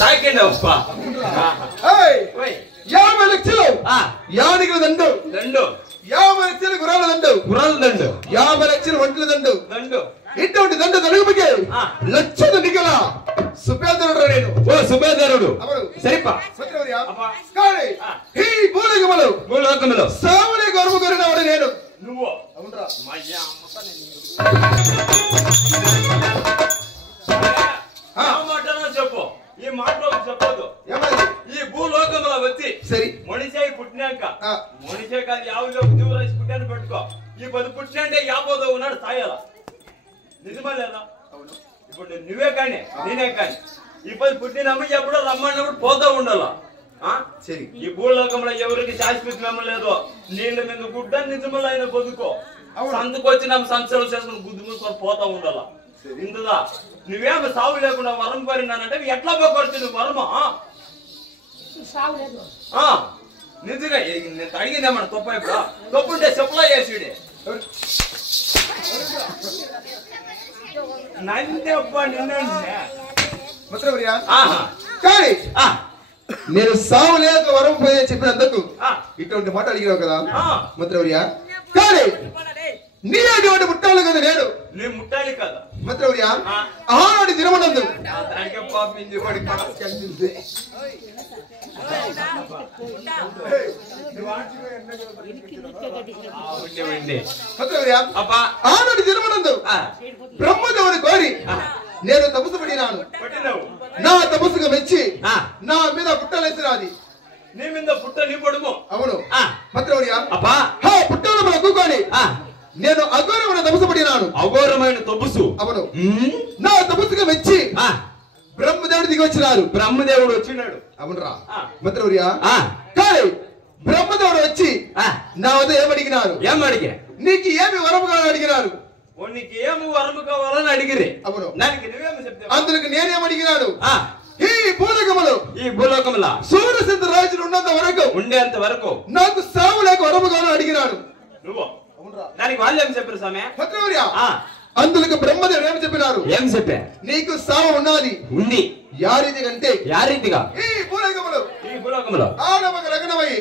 సాకిండి అప్ప 50 లక్షలు యానికల దండు 50 లక్షలు గుర్రాల దండు 50 లక్షలు ఒంట్ల దండు ఇటువంటి దండు దొరికిపోయి లక్ష దండికల సుబేదరుడు నేను సుబేదరుడు సరిపా కానీ ఈ భూలోకములో సావులే గౌరవ కోరినవాడు నేను నువ్వు అవునరా చెప్పు ఈ మాటలో చెప్పదు ఈ భూలోకంలో వచ్చి సరి మనిషి పుట్టినాక మనిషి కాదు 50 ఉద్యోగం రాసి పుట్టాను పెట్టుకో ఈ 10 పుట్టినంటే 50 ఉన్నాడు సాయాల నిజమా లేదా ఇప్పుడు నువ్వే కానీ నేనే కానీ ఈ 10 పుట్టినమ్మ ఎప్పుడో రమ్మన్నప్పుడు పోతా ఉండాల సరి ఈ భూలోకంలో ఎవరికి శాశ్వత మెమ్మ లేదో నీళ్ళ మీద గుడ్డ నిజమల అయిన బతుకో సందుకొచ్చి నమ్మ సంవత్సరాలు చేసుకుని గుద్దు మూసుకొని పోతా ఉండాల ఇంతదా నువ్వేమో సాగు లేకుండా వరం కోరినానంటే ఎట్లా పోకొచ్చు నువ్వు వరమా నిజంగా నేను అడిగిందేమన్నా తప్ప ఇప్పుడు తప్పుంటే చెప్పులా చేసిడే నందే అబ్బా నిన్నే కానీ నేను సావు లేక వరం పోయే చెప్పినందుకు ఇటువంటి మాట అడిగినావు కదా మంత్రవర్య కానీ నీ అటువంటి ముట్టాలు కదా నేను ముట్టాలి కదా మంత్రవర్య ఆనాడు తినమన్నందు ఆనాడు తినమన్నందు బ్రహ్మదేవుని కోరి నేను తపస్సు పడినాను నా తపస్సుగా మెచ్చి నా మీద పుట్టలేసినది నీ మీద పుట్ట నీ పడుము అవును మంత్రవర్య పుట్టలు మన కూకొని నేను అఘోరమైన తపస్సు పడినాను అఘోరమైన తపస్సు అవును నా తపస్సుగా మెచ్చి బ్రహ్మదేవుడు దిగి వచ్చినారు బ్రహ్మదేవుడు వచ్చినాడు అవునరా మంత్రవర్య కానీ బ్రహ్మదేవుడు వచ్చి నా వద్ద ఏమడిగినారు నీకు ఏమి వరము కావాలని అడిగినారు నీకు ఏమి వరము కావాలని అడిగిరే అవును దానికి నువ్వేమి చెప్తావు అందుకు నేనేమడిగినాను ఈ భూలోకములో సూర్యచంద్ర రాజులు ఉండేంత వరకు నాకు సావు లేక వరము కావాలని అడిగినాను నువ్వు దానికి వాళ్ళు ఏమి చెప్పారు స్వామి అందుకు బ్రహ్మదేవుడు ఏమి చెప్పినారు ఏం చెప్పా నీకు సావు ఉన్నది ఉంది యారీతిగా ఈ భూలోకములో ఆడమగ లగ్నమై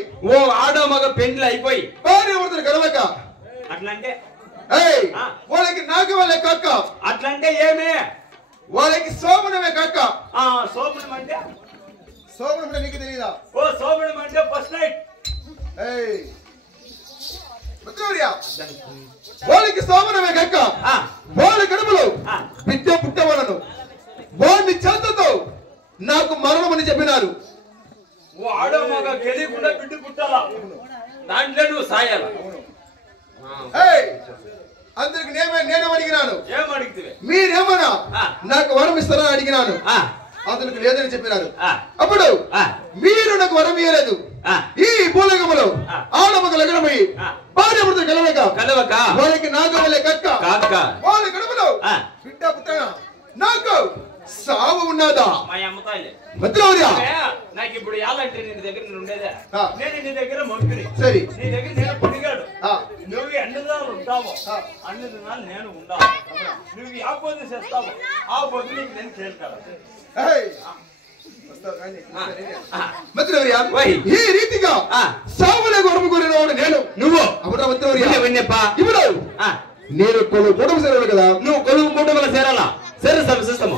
ఆడమగ పెండ్లు అయిపోయి భార్య భర్తలు కలవక అట్లంటే వాళ్ళకి నాకు వాళ్ళే కక్క అట్లంటే ఏమే వాళ్ళకి సోమనమే కక్క సోమనం అంటే నీకు తెలియదా సోమనం అంటే ఫస్ట్ నైట్ వాళ్ళకి సోమనమే కక్క వాళ్ళ కడుపులో బిడ్డ పుట్టవలను వాడిని చేతతో నాకు మరణమని చెప్పినారు ఆడమగ తెలియకుండా బిడ్డ పుట్టాలా దాంట్లో నువ్వు సాయాల అందరికి నేనేమడిగినాను ఏమడిగితే మీరేమన్నా నాకు వరం ఇస్తారని అడిగినాను అతనికి లేదని చెప్పినారు అప్పుడు మీరు నాకు వరం ఇయ్యలేదు ఈ భూలోకములో ఆడమగ లగ్నమై భార్య భర్తలు కలవక వాళ్ళకి నాకు వాళ్ళే కక్క వాళ్ళ కడుపులో బిడ్డ పుట్టన నాకు సావు ఉన్నదా నాకు ఇప్పుడు యాలంటే నీ దగ్గర ఉండేదే నేను నీ దగ్గర మంత్రి సరే నీ దగ్గర నేను పొడిగాడు నువ్వు అన్ని దినాలు ఉంటావు అన్ని దినాలు నేను ఉండాలి నువ్వు ఆ పొద్దు చేస్తావు ఆ పొద్దు నీకు నేను చేస్తాను ఈ రీతిగా సావులే వరము కోరినవాడు నేను నువ్వు ఇప్పుడు నేను కొలువు కుటుంబ సేరాలి కదా నువ్వు కొలువు కుటుంబాల సేరాలా సరే సిస్టమ్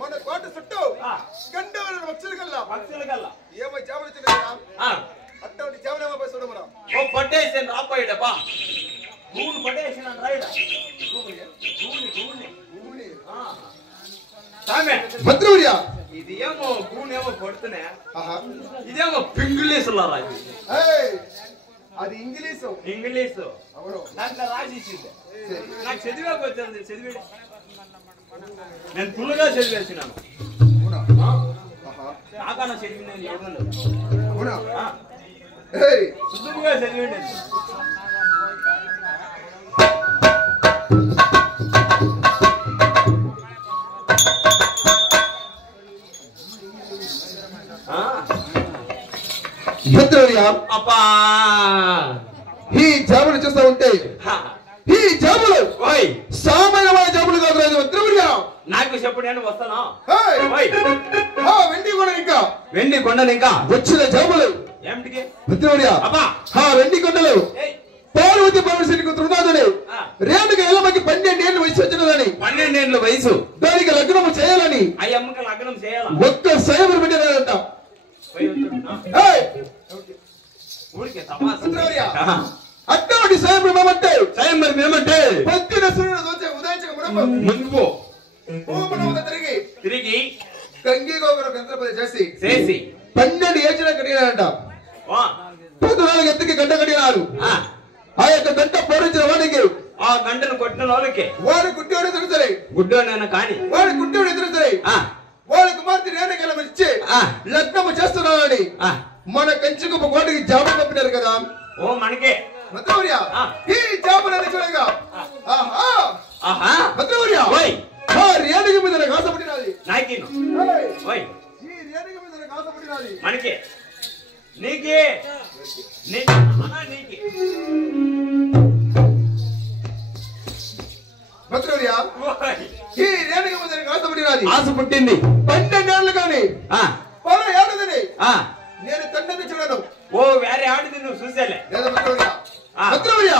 మన కోట చుట్టూ గంటవరం వచ్చలు కల్లా ఏమో జాబులు అట్టటి జాబులేమో పోయి చూడమరా పట్టేసాను రాపోయాడపా భూమి పట్టేసాను రాయడా మంత్రివర్య ఇది ఏమో పూనేమో కొడుతున్నా ఇదేమో పింగ్లీసులో రాజు అది ఇంగ్లీషు ఇంగ్లీషు దాంట్లో రాసిచ్చింది నాకు చదివాకు వచ్చింది చదివి నేను ఫుల్గా చదివేసినాను నాకన్నా చదివిన ఎవరు శుద్ధంగా చదివిండి అప్పా ఈ జాబులు చూస్తా ఉంటే ఈ జాబులు సామాన్యమైన జాబులు కాదు మంత్రివర్య నాకు చెప్పు నేను వస్తాను వెండి కొండ ఇంకా వెండి కొండలు ఇంకా వచ్చిన జాబులు ఏమిటికి మంత్రివర్య వెండి కొండలు పార్వతి పరమేశ్వరికి తృణాదుని రేణుక ఎల్లమ్మకి 12 ఏళ్ళు వయసు వచ్చినదని 12 ఏళ్ళ వయసు దానికి లగ్నము చేయాలని ఆ అమ్మకి లగ్నం చేయాలి ఒక్క సైబర్ పెట్టారంట ఊరికే తమాసా అట్టటి సైబర్ మేమంటే పొద్దున సూర్యుడు ఉదయించక ముందు తిరిగి తిరిగి గంగి గోగులు గంటపది చేసి 12 ఏజ్ల కడిగారంట 14 ఎత్తుకి గంట కడిగారు ఆ యొక్క గంట పోరించిన వాడికి ఆ గంటను కొట్టిన వాళ్ళకి వాడు గుడ్డోడు ఎదురుసరి గుడ్డోడైనా కానీ వాడు గుడ్డోడు ఎదురుసరి వాళ్ళ కుమార్తె రేణుకెళ్ళ ఇచ్చి లగ్నము చేస్తున్నానని మన కంచుకుప్ప కోటకి జాబు పంపినారు కదా ఓ మనకే మంత్రివర్య ఈ జాబులని చూడగా మంత్రివర్య రేణుక మీద నాకు ఆశపడినది నాకేను ఈ రేణుక మీద నాకు ఆశపడినది మనకే నీకే నీకే మంత్రివర్య ఈ రేణుక మీద నాకు ఆశపడినది ఆశ పుట్టింది 12 ఏళ్ళు కానీ పల ఏడదని నేను కన్నది చూడను ఓ వేరే ఆడిది నువ్వు చూసేలే లేదా మంత్రివర్య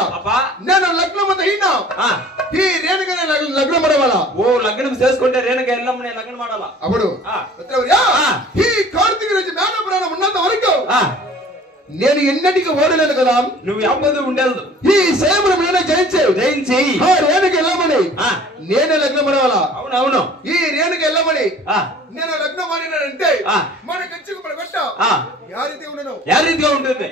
నేను లగ్నం అయినా ఈ రేణుక లగ్నం పడవాలా ఓ లగ్నం చేసుకుంటే రేణుక ఎల్లమ్మని లగ్నం ఆడాలా అప్పుడు మంత్రివర్య ఈ కార్తీక రోజు మేన ప్రాణం ఉన్నంత వరకు నేను ఎన్నటికి ఓడలేను కదా నువ్వు ఎవ్వదు ఉండదు ఈ సేవను నేనే జయించి రేణుక వెళ్ళమని నేనే లగ్నం పడవాలా అవునవును ఈ రేణుక వెళ్ళమని నేను లగ్నం ఆడినానంటే మన కంచుకు పడగొట్ట ఏ రీతిగా ఉంటుంది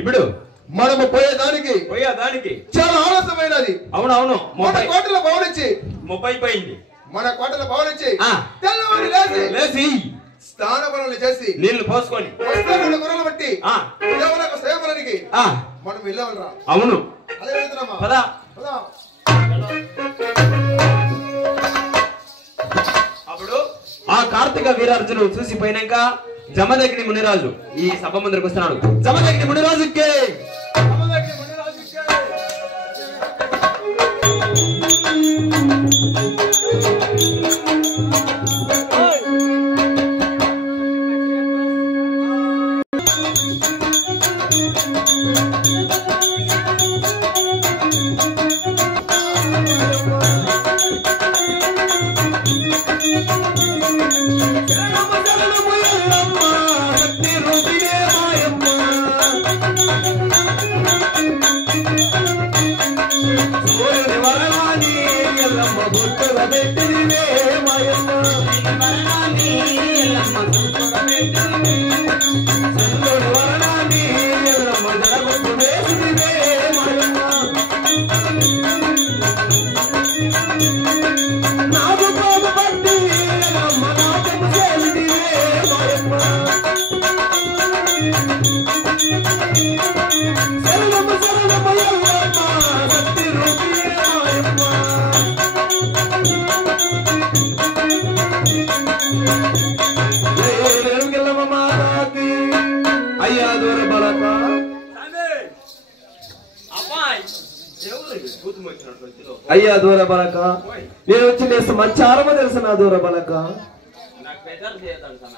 ఇప్పుడు మనము పోయేదానికి చాలా ఆలస్యమైనది అవునవును మన కోటల భవనిచ్చి 30 పోయింది మన కోటల భవనిచ్చి తెల్లవారి లేచి స్నాన పనులు చేసి నీళ్లు పోసుకొని గుర్రలు బట్టి సేవలకి మనం వెళ్ళవలరా అవును అదే వెళ్తున్నామా పదా అప్పుడు ఆ కార్తీక వీరార్జును చూసిపోయినాక జమదగ్ని మునిరాజు ఈ సభ ముందరికి వస్తున్నాడు జమదగ్ని మునిరాజుకే అయ్యా దూర బలక నేను వచ్చి నేస్త మంచి ఆరమ తెలుసు నా దూర బలక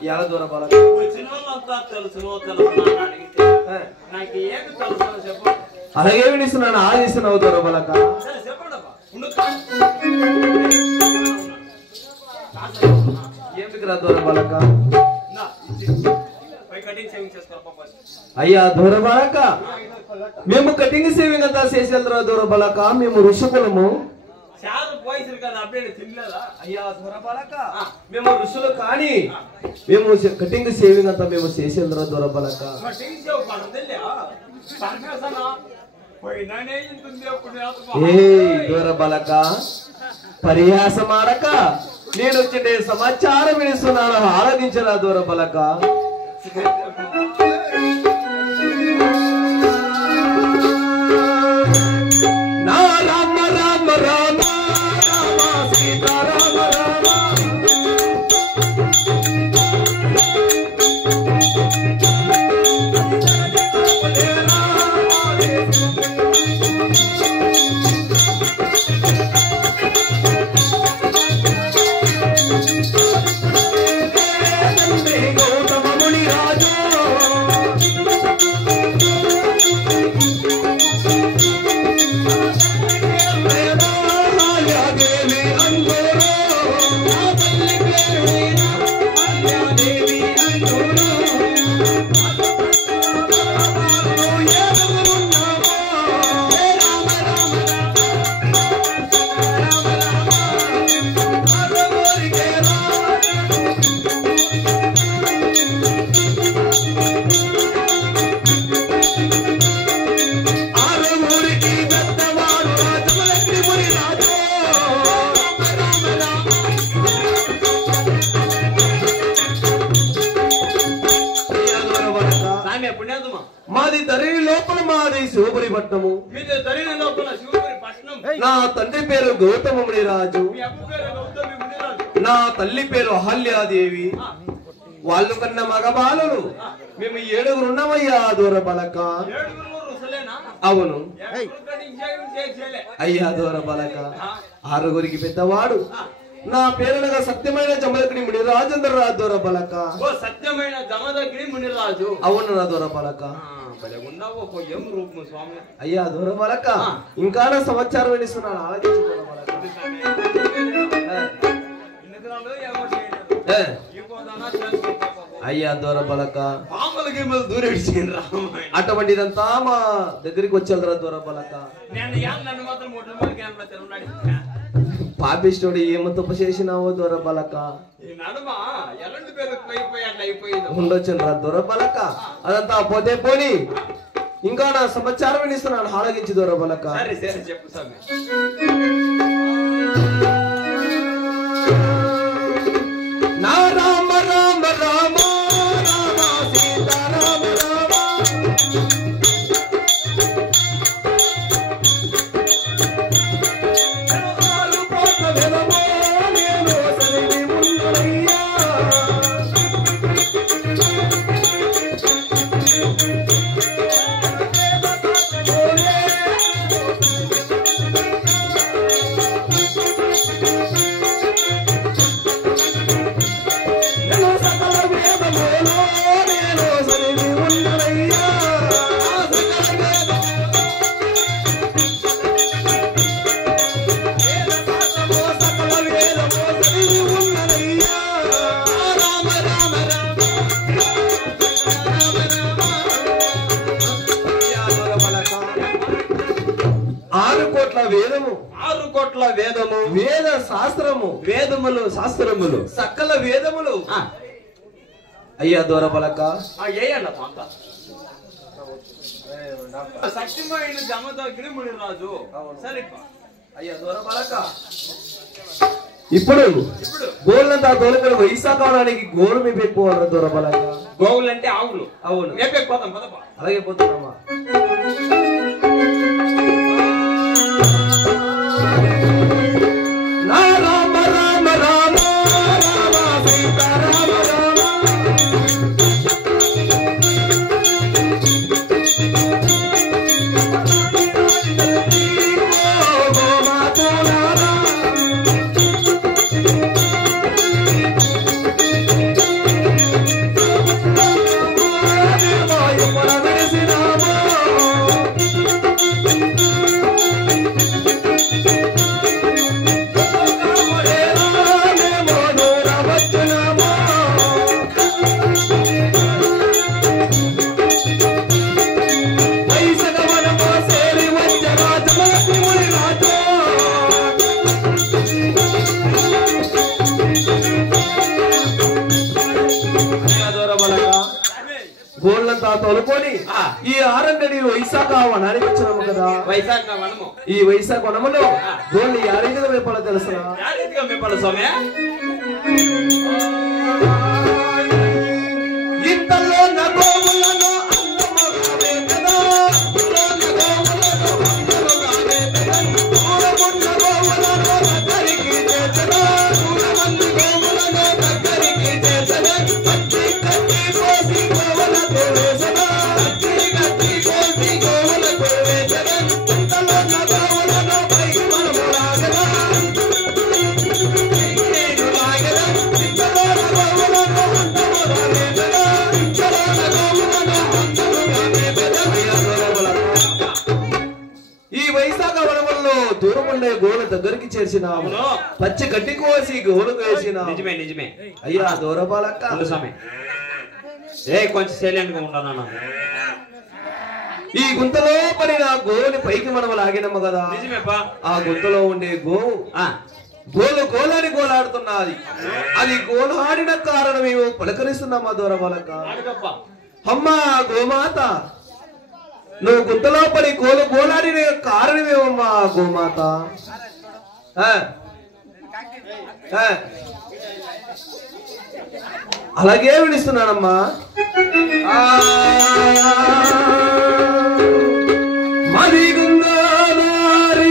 యా దూర బలక అలాగేమి నిస్తున్నాను ఆదిస్తున్నావు దూర బలక ఏమికి రా దూర బలక కటింగ్ సేవింగ్ చేసుకోరా. అయ్యా దూర బాలక మేము కటింగ్ సేవింగ్ అంతా చేసేద్దరా దూర బాలక మేము ఋషుకులము. చాలా పోయిసరు కదా అప్పుడే తినలేదా? అయ్యా దూర బాలక మేము ఋషులు కానీ మేము కటింగ్ సేవింగ్ అంతా మేము చేసేద్దరా దూర బాలక. కటింగ్ సేవ్ పడదల్లే పరమేశనా పోయినానే ఇంతుంది అప్పుడు. ఏ దూర బాలక పరిహాసమాడక నేను వచ్చిండే సమాచారం వినిస్తున్నాను ఆలోచించరా దూర బాలక. నా రామ రామ రామ రామ సీతారామ రామ మాది ధరణి లోపల మాది శివపురి పట్నము. నా తండ్రి పేరు గౌతముని రాజు, నా తల్లి పేరు అహల్యాదేవి. వాళ్ళు కన్నా మగబాలులు మేము 7 ఉన్నామయ్యా దూర బాలక. అవును అయ్యా దూర బాలక 6 పెద్దవాడు. నా పేరునగా సత్యమైన జమదగ్ని ముని రాజేంద్ర రాజు దూర బాలక. సత్యమైన జమదగ్ని ముని రాజు. అవును నా దూర బాలక. అయ్యా దూర బాలక ఇంకా నా సమాచారం వినిస్తున్నాను ఆలోచించు దూర బాలక. అయ్యా దూర బాలక అటువంటిదంతా మా దగ్గరికి వచ్చేదరా దూర బాలక. పాపిష్టోడు ఏమో తప్పు చేసినావో దూర బాలక. ఉండొచ్చు రా దూర బాలక. అదంతా పోతే పోని ఇంకా నా సమాచారం వినిస్తున్నాను ఆలోచించి దూర బాలక. నా రామ రామ రామ రామ సీతారామ రామ వేదము 6 కోట్ల వేదము వేద శాస్త్రము వేదములు శాస్త్రములు సకల వేదములు. అయ్యా దూర బాలక సత్యమైన జమదగ్ని ముని రాజు. సరే అయ్యా దూర బాలక ఇప్పుడు గోళ్ళంతా తోలుకొని వైశాఖానికి గోలు మేపెక్కువ దూర బాలక. గోవులు అంటే ఆవులు. అవును మేపెక్కిపోతాం పదప. అలాగే పోతున్నామా. నా రామ రామ రామ రామ సీతారామ రామ తీసుకొని ఈ ఆరంగడి వైశాఖ వనానికి వచ్చినాము కదా. వైశాఖ వనము. ఈ వైశాఖ వనములో గోళ్ళు ఏ రీతిగా మేపాలో తెలుసునా? ఏ రీతిగా మేపాలో స్వామి? ఇంతలో నగోములను అందముగా మేపదా, గోల దగ్గరికి చేర్చినాము. పచ్చి గడ్డి కోసి గోలకు వేసినా. నిజమే నిజమే. అయ్యా దూరపాలక్క కొంచెం సైలెంట్ గా ఉంటాను. ఈ గుంతలో పడిన గోని పైకి మనం లాగినమ్మ కదా. నిజమేపా. ఆ గుంతలో ఉండే గోవు గోలు గోలని గోలాడుతున్నది. అది గోలాడిన కారణం ఏమో పలకరిస్తున్నామా దూరపాలక్క. అమ్మా గోమాత, నువ్వు గుంతలో పడి గోలు గోలాడిన కారణమేమమ్మా గోమాత? అలాగే వినిస్తున్నానమ్మా. మరి గుందారి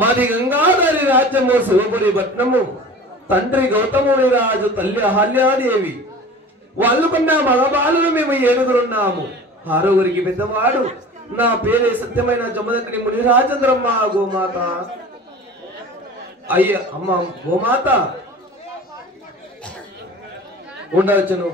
మాది గంగాధరి రాజ్యము శివపురి పట్నము. తండ్రి గౌతముని రాజు, తల్లి అహల్యాదేవి. వాళ్ళు కన్నా మగబాలులు మేము 7 6 పెద్దవాడు. నా పేరే సత్యమైన జమదగ్ని ముని రాజేంద్రమ్మ గోమాత. అయ్య అమ్మ గోమాత ఉండవచ్చును.